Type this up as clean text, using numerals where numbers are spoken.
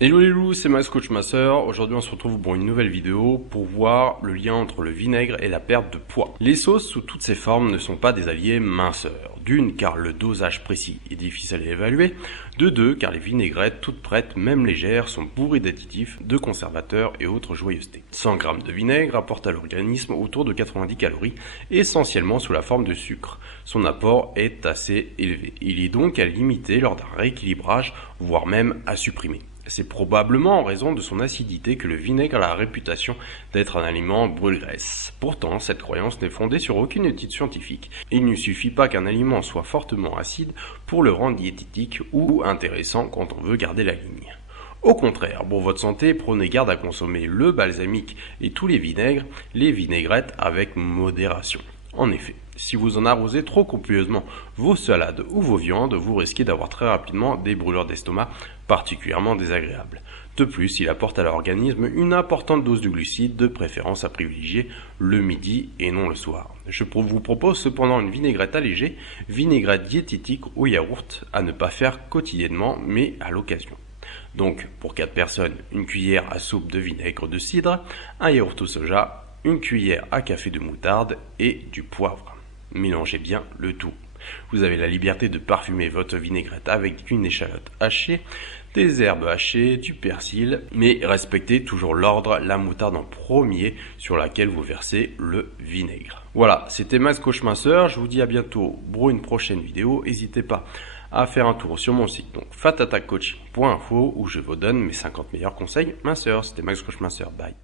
Hello les loups, c'est Max Coach Masseur. Aujourd'hui on se retrouve pour une nouvelle vidéo pour voir le lien entre le vinaigre et la perte de poids. Les sauces sous toutes ses formes ne sont pas des alliés minceurs. D'une, car le dosage précis est difficile à évaluer. De deux, car les vinaigrettes toutes prêtes, même légères, sont bourrées d'additifs, de conservateurs et autres joyeusetés. 100 g de vinaigre apporte à l'organisme autour de 90 calories, essentiellement sous la forme de sucre. Son apport est assez élevé. Il est donc à limiter lors d'un rééquilibrage, voire même à supprimer. C'est probablement en raison de son acidité que le vinaigre a la réputation d'être un aliment brûle-graisse. Pourtant, cette croyance n'est fondée sur aucune étude scientifique. Il ne suffit pas qu'un aliment soit fortement acide pour le rendre diététique ou intéressant quand on veut garder la ligne. Au contraire, pour votre santé, prenez garde à consommer le balsamique et tous les vinaigres, les vinaigrettes avec modération. En effet, si vous en arrosez trop copieusement vos salades ou vos viandes, vous risquez d'avoir très rapidement des brûlures d'estomac particulièrement désagréables. De plus, il apporte à l'organisme une importante dose de glucides, de préférence à privilégier le midi et non le soir. Je vous propose cependant une vinaigrette allégée, vinaigrette diététique au yaourt, à ne pas faire quotidiennement mais à l'occasion. Donc, pour 4 personnes, une cuillère à soupe de vinaigre de cidre, un yaourt au soja, une cuillère à café de moutarde et du poivre. Mélangez bien le tout. Vous avez la liberté de parfumer votre vinaigrette avec une échalote hachée, des herbes hachées, du persil, mais respectez toujours l'ordre, la moutarde en premier sur laquelle vous versez le vinaigre. Voilà, c'était Max Coach Minceur, je vous dis à bientôt pour une prochaine vidéo. N'hésitez pas à faire un tour sur mon site, donc fatattackcoaching.info, où je vous donne mes 50 meilleurs conseils minceurs. C'était Max Coach Minceur, bye.